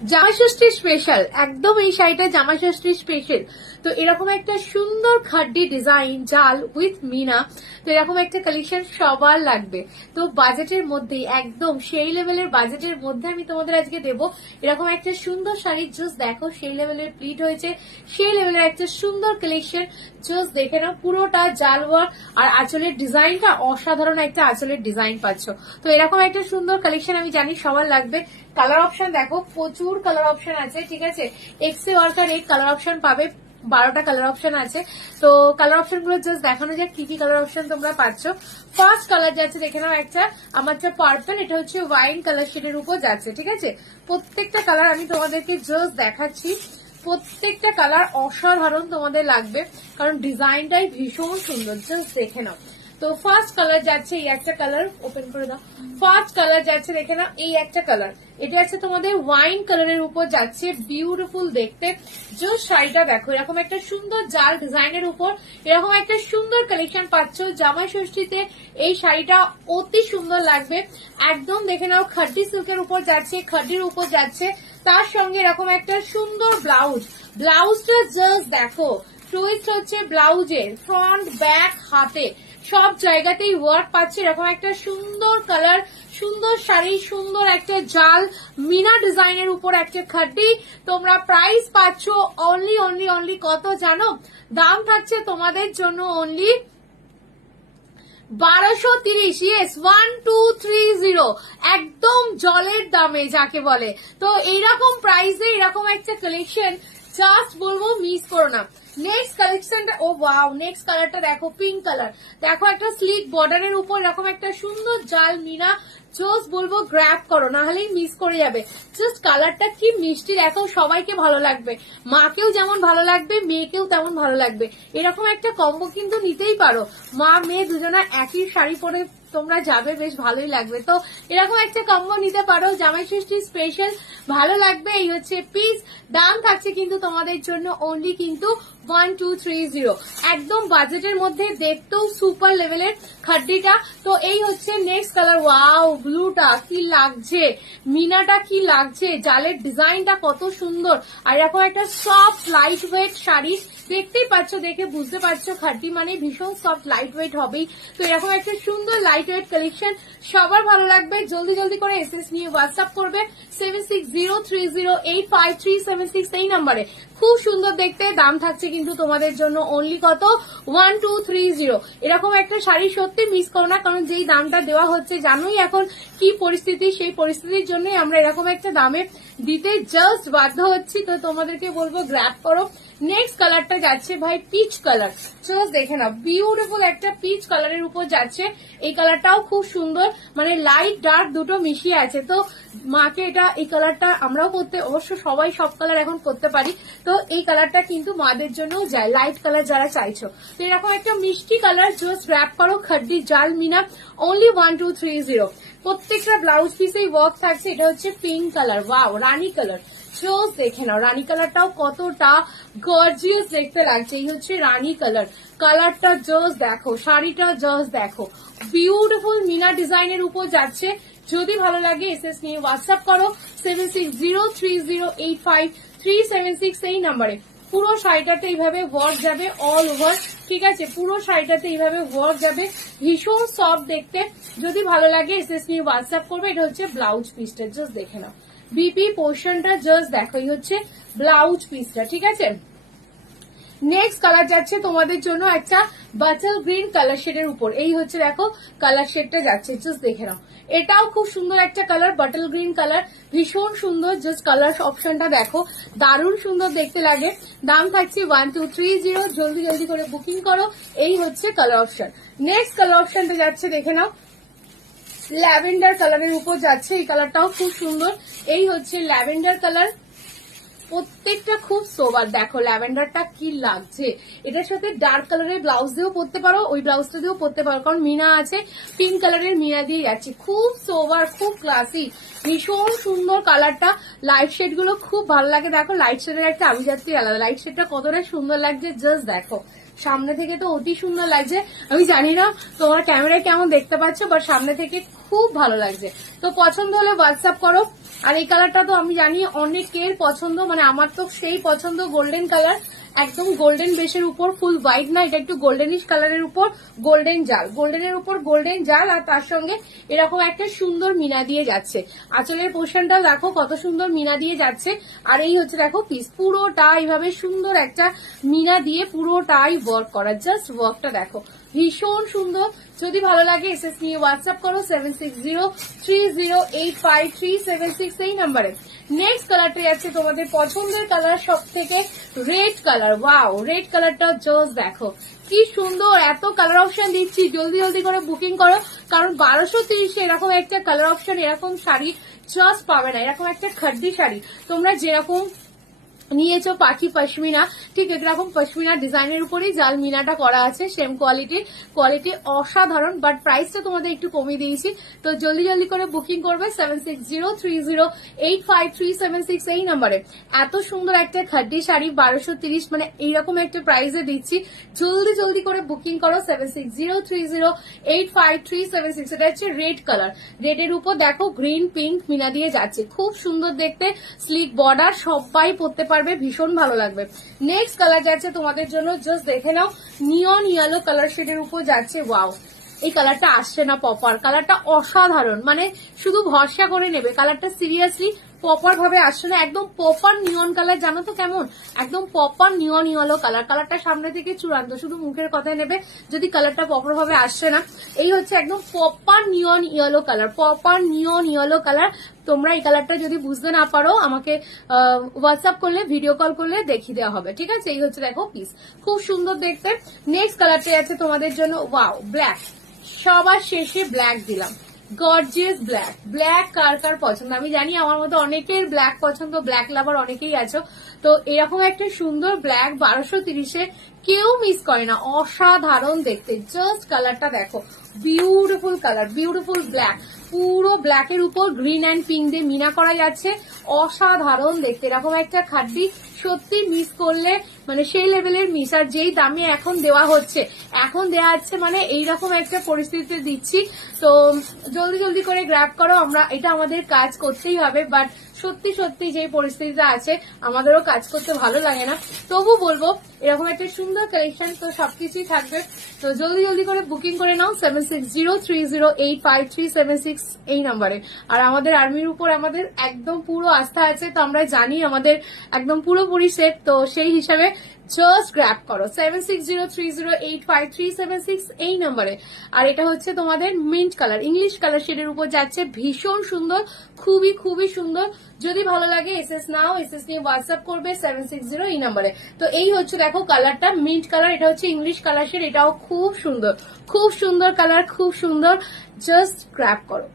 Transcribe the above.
জামা ষষ্ঠী স্পেশাল, একদম এই শাড়িটা জামা ষষ্ঠী স্পেশাল। তো এরকম একটা সুন্দর খাড্ডি ডিজাইন জাল উইথ মিনা, তো এরকম একটা কালেকশন সবার লাগবে। তো বাজেটের মধ্যে একদম সেই লেভেলের বাজেটের মধ্যে আমি তোমাদের আজকে দেবো এরকম একটা সুন্দর শাড়ি। জাস্ট দেখো সেই লেভেলের প্লিট হয়েছে, সেই লেভেলের একটা সুন্দর কালেকশন। জাস্ট দেখে নাও পুরোটা জাল ওয়ার্ক, আর আঁচলের ডিজাইনটা অসাধারণ একটা আঁচলের ডিজাইন পাচ্ছ। তো এরকম একটা সুন্দর কালেকশন আমি জানি সবার লাগবে। কালার অপশন দেখো, প্রচুর কালার অপশন আছে, ঠিক আছে। এক্সে ওয়ার্কার এই কালার অপশন পাবে, 12টা কালার অপশন আছে। তো কালার অপশন গুলো জাস্ট দেখানো যাক কি কি কালার অপশন তোমরা পাচ্ছ। ফার্স্ট কালার যাচ্ছে দেখে নাও একটা, আমারটা পার্পল, এটা হচ্ছে ওয়াইন কালার শেডের উপর যাচ্ছে, ঠিক আছে। প্রত্যেকটা কালার আমি তোমাদেরকে জাস্ট দেখাচ্ছি, প্রত্যেকটা কালার অসাধারণ তোমাদের লাগবে, কারণ ডিজাইনটাই ভীষণ সুন্দর। জাস্ট দেখে নাও। তো ফার্স্ট কালার যাচ্ছে এই একটা কালার, ওপেন করে দাও। ফার্স্ট কালার যাচ্ছে দেখে নাও এই একটা কালার, এটা আছে তোমাদের ওয়াইন কালারের উপর যাচ্ছে, বিউটিফুল দেখতে। যে শাড়িটা দেখো এরকম একটা সুন্দর জাল ডিজাইনের উপর এরকম একটা সুন্দর কালেকশন পাচ্ছ জামাই ষষ্ঠীতে। এই শাড়িটা অতি সুন্দর লাগবে, একদম দেখে নাও খাড্ডি সিল্কের উপর যাচ্ছে, খাড্ডির উপর যাচ্ছে, তার সঙ্গে এরকম একটা সুন্দর ব্লাউজ। ব্লাউজটা জাস্ট দেখো, টুইস্ট হচ্ছে ব্লাউজের, ফ্রন্ট ব্যাক হাতে সব জায়গাতেই ওয়ার্ক পাচ্ছে। এরকম একটা সুন্দর কালার, সুন্দর শাড়ি, সুন্দর একটা জাল মিনা ডিজাইনের উপর একটা খাড্ডি। তোমরা প্রাইস পাচ্ছ অনলি কত জানো? দাম থাকছে তোমাদের জন্য অনলি 1230। ইয়েস, 1230, একদম জলের দামে যাকে বলে। তো এইরকম প্রাইসে এরকম একটা কালেকশন জাস্ট বলবো মিস করো না। নেক্সট কালেকশনটা, ও ওয়াও, নেক্সট কালারটা দেখো, পিঙ্ক কালার। দেখো একটা স্লিক বর্ডারের উপর এরকম একটা সুন্দর জাল মিনা, জাস্ট বলবো গ্র্যাব করো, না হলেই মিস করে যাবে। জাস্ট কালারটা কি মিষ্টি দেখো, সবাইকে ভালো লাগবে, মাকেও যেমন ভালো লাগবে মেয়েকেও তেমন ভালো লাগবে। এরকম একটা কম্বো কিন্তু নিতেই পারো, মা মেয়ে দুজনা একই শাড়ি পরে তোমরা যাবে, বেশ ভালোই লাগবে। তো এরকম একটা কম্বো নিতে পারো, জামাই ষষ্ঠী স্পেশাল, ভালো লাগবে। এই হচ্ছে পিস, দাম থাকছে কিন্তু তোমাদের জন্য অনলি কিন্তু 1230, একদম বাজেটের মধ্যে, দেখতেও সুপার লেভেলের খাড্ডিটা। তো এই হচ্ছে নেক্সট কালার। ওয়াও, ব্লুটা কি লাগছে, মিনাটা কি লাগছে, জালের ডিজাইনটা কত সুন্দর, আর এরকম একটা সফট লাইট ওয়েট শাড়ি, দেখতেই পাচ্ছ, দেখে বুঝতে পারছো খাড্ডি মানে ভীষণ সফট লাইট ওয়েট হবেই। তো এরকম একটা সুন্দর লাইট ওয়েট কালেকশন সবার ভালো লাগবে। জলদি জলদি করে এসএস নিয়ে হোয়াটসঅ্যাপ করবে 7603085376 এই নাম্বারে। খুব সুন্দর দেখতে, দাম থাকছে কিন্তু তোমাদের জন্য অনলি কত? 1230। এরকম একটা শাড়ি সত্যি মিস করো না, কারণ যেই দামটা দেওয়া হচ্ছে জানোই এখন কি পরিস্থিতি, সেই পরিস্থিতির জন্যই আমরা এরকম একটা দামে দিতে জাস্ট বাধ্য হচ্ছি। তো তোমাদেরকে বলবো গ্র্যাব করো। নেক্সট কালারটা যাচ্ছে ভাই পিচ কালার, জাস্ট দেখে নাও, বিউটিফুল একটা পিচ কালারের উপর যাচ্ছে। এই কালারটাও খুব সুন্দর, মানে লাইট ডার্ক দুটো মিশিয়ে আছে। তো মাকে এটা, এই কালারটা আমরাও করতে, অবশ্য সবাই সব কালার এখন করতে পারি, তো এই কালারটা কিন্তু মাদের জন্যও যায়, লাইট কালার যারা চাইছো। তো এরকম একটা মিষ্টি কালার, জাস্ট র্যাপ করো খাড্ডি জাল মিনা, অনলি 1230। প্রত্যেকটা ব্লাউজ পিসেই ওয়ার্ক থাকছে। এটা হচ্ছে পিঙ্ক কালার, ওয়াও, রানী কালার, জাস্ট দেখে নাও রানী কালারটাও কতটা গর্জিয়াস দেখতে লাগছে। এই হচ্ছে রানী কালার, কালারটা জাস্ট দেখো, শাড়িটা জাস্ট দেখো, বিউটিফুল মিনা ডিজাইনের উপর যাচ্ছে। যদি ভালো লাগে এসএস নিয়ে হোয়াটসঅ্যাপ করো 7603085376 এই নাম্বারে। পুরো শাড়িটাতে এইভাবে ওয়ার্ক যাবে অল ওভার, ঠিক আছে, পুরো শাড়িটাতে এইভাবে ওয়ার্ক যাবে, ভীষণ সফট দেখতে। যদি ভালো লাগে এসএস নিয়ে হোয়াটসঅ্যাপ করবে। এটা হচ্ছে ব্লাউজ পিসটা, জাস্ট দেখে নাও, বিপি পোর্শনটা জাস্ট দেখো, এই হচ্ছে ব্লাউজ পিসটা, ঠিক আছে। নেক্সট কালার যাচ্ছে তোমাদের জন্য একটা বাটল গ্রিন কালার শেডের উপর। এই হচ্ছে দেখো কালার শেডটা যাচ্ছে, জাস্ট দেখে নাও, এটাও খুব সুন্দর একটা কালার, বাটল গ্রিন কালার, ভীষণ সুন্দর। জাস্ট কালার অপশনটা দেখো, দারুণ সুন্দর দেখতে লাগে। দাম থাকছে 1230, জলদি জলদি করে বুকিং করো। এই হচ্ছে কালার অপশন। নেক্সট কালার অপশনটা যাচ্ছে দেখে নাও, ল্যাভেন্ডার কালারের উপর যাচ্ছে। এই কালারটাও খুব সুন্দর, এই হচ্ছে ল্যাভেন্ডার কালার, প্রত্যেকটা খুব সোবার। দেখো ল্যাভেন্ডারটা কি লাগছে, এটার সাথে ডার্ক কালারের ব্লাউজ দিয়েও পরতে পারো, ওই ব্লাউজটা দিয়েও পরতে পারো, কারণ মিনা আছে, পিঙ্ক কালারের মিনা দিয়ে যাচ্ছে, খুব সোবার, খুব ক্লাসি, ভীষণ সুন্দর কালারটা। লাইট শেড গুলো খুব ভালো লাগে। দেখো লাইট শেডের একটা আভিজাত্যি আলাদা, লাইট শেডটা কতটা সুন্দর লাগছে, জাস্ট দেখো, সামনে থেকে তো অতি সুন্দর লাগছে। আমি জানি না তোমার ক্যামেরায় কেমন দেখতে পাচ্ছ, বাট সামনে থেকে খুব ভালো লাগছে। তো পছন্দ হলে হোয়াটসঅ্যাপ করো। আর এই কালারটা তো আমি জানি অনেকের পছন্দ, মানে আমার তো সেই পছন্দ, গোল্ডেন কালার, একদম গোল্ডেন বেসের উপর ফুল হোয়াইট না, এটা একটু গোল্ডেনিশ কালারের উপর গোল্ডেন জাল, গোল্ডেনের উপর গোল্ডেন জাল, আর তার সঙ্গে এরকম একটা সুন্দর মিনা দিয়ে যাচ্ছে। আঁচলের পোর্শনটা দেখো কত সুন্দর মিনা দিয়ে যাচ্ছে। আর এই হচ্ছে দেখো পিস, পুরোটা এইভাবে সুন্দর একটা মিনা দিয়ে পুরোটাই ওয়ার্ক করা, জাস্ট ওয়ার্কটা দেখো ভীষণ সুন্দর। যদি ভালো লাগে এসএস নিয়ে হোয়াটসঅ্যাপ করো 7603085376 এই নাম্বারে। নেক্সট কালারটা যাচ্ছে তোমাদের পছন্দের কালার, সব থেকে রেড কালার। ওয়াও, রেড কালারটা জাস্ট দেখো কি সুন্দর, এত কালার অপশন দিচ্ছি, জলদি জলদি করে বুকিং করো, কারণ 1230 এরকম একটা কালার অপশন, এরকম শাড়ি জাস্ট পাবে না। এরকম একটা খাদ্দি শাড়ি তোমরা যেরকম নিয়েছো পাখি পশমিনা, ঠিক এরকম পশমিনা ডিজাইনের উপরেই জাল মিনাটা করা আছে, সেম কোয়ালিটি অসাধারণ, বাট প্রাইসটা তোমাদের একটু কমিয়ে দিয়েছি। তো জলদি জলদি করে বুকিং করবে 7603085376 এই নাম্বারে। এত সুন্দর একটা খাদ্দি শাড়ি 1230, মানে এইরকম একটা প্রাইসে দিচ্ছি, জলদি জলদি করে বুকিং করো 7603085376। এটা হচ্ছে রেড কালার, রেডের উপর দেখো গ্রিন পিঙ্ক মিনা দিয়ে যাচ্ছে, খুব সুন্দর দেখতে, স্লিক বর্ডার, সবাই পরতে পারবে, ভীষণ ভালো লাগবে। নেক্সট কালার যাচ্ছে তোমাদের জন্য, জাস্ট দেখে নাও, নিয়ন ইয়েলো কালার শেডের উপর যাচ্ছে। ওয়াও, এই কালারটা আসছে না পপার, কালারটা অসাধারণ, মানে শুধু ভরসা করে নেবে, কালারটা সিরিয়াসলি পপার ভাবে আসছে না, একদম পপার নিয়ন কালার, জানো তো কেমন, একদম পপার নিয়ন ইয়েলো কালার। কালারটা সামনে থেকে চূড়ান্ত, শুধু মুখের কথায় নেবে যদি কালারটা পপার ভাবে আসছে না। এই হচ্ছে একদম পপার নিয়ন ইয়েলো কালার, পপার নিয়ন ইয়েলো কালার। তোমরা এই কালারটা যদি বুঝতে না পারো আমাকে হোয়াটসঅ্যাপ করলে, ভিডিও কল করলে দেখিয়ে দেওয়া হবে, ঠিক আছে। এই হচ্ছে দেখো পিস, খুব সুন্দর দেখতে। নেক্সট কালারটা আছে তোমাদের জন্য, ওয়াও ব্ল্যাক, সবার শেষে ব্ল্যাক দিলাম, গর্জিয়াস ব্ল্যাক। ব্ল্যাক কার কার পছন্দ, আমি জানি আমার মতো অনেকের ব্ল্যাক পছন্দ, ব্ল্যাক লাভার অনেকেই আছো। তো এরকম একটা সুন্দর ব্ল্যাক 1230-এ কেউ মিস করে না, অসাধারণ দেখতে, জাস্ট কালারটা দেখো, বিউটিফুল কালার, বিউটিফুল ব্ল্যাক, পুরো ব্ল্যাকের উপর গ্রিন অ্যান্ড পিঙ্ক দিয়ে মিনা করা যাচ্ছে, অসাধারণ দেখতে। এরকম একটা খাদ্যি সত্যি মিস করলে মানে সেই লেভেলের মিস, আর যেই দামে এখন দেওয়া হচ্ছে, এখন দেওয়া হচ্ছে মানে এইরকম একটা পরিস্থিতিতে দিচ্ছি। তো জলদি জলদি করে গ্র্যাব করো, আমরা এটা আমাদের কাজ করতেই হবে, বাট সত্যি সত্যি যে পরিস্থিতিটা আছে আমাদেরও কাজ করতে ভালো লাগে না, তবু বলবো এরকম একটা সুন্দর কালেকশন তো সবকিছুই থাকবে। তো জলদি জলদি করে বুকিং করে নাও 7603085376 এই নাম্বারে। আর আমাদের আর্মির উপর আমাদের একদম পুরো আস্থা আছে, তো আমরা জানি আমাদের একদম পুরোপুরি সেট, তো সেই হিসাবে জাস্ট গ্র্যাব করো 7603085376 এই নাম্বারে। আর এটা হচ্ছে তোমাদের মিন্ট কালার, ইংলিশ কালার শেডের উপর যাচ্ছে, ভীষণ সুন্দর, খুবই খুবই সুন্দর। যদি ভালো লাগে এসএস নাও, এসএস নিয়ে হোয়াটসঅ্যাপ করবে 760 এই নাম্বারে। তো এই হচ্ছে দেখো কালারটা মিন্ট কালার, এটা হচ্ছে ইংলিশ কালার শেড, এটাও খুব সুন্দর, খুব সুন্দর কালার, খুব সুন্দর, জাস্ট গ্র্যাব করো।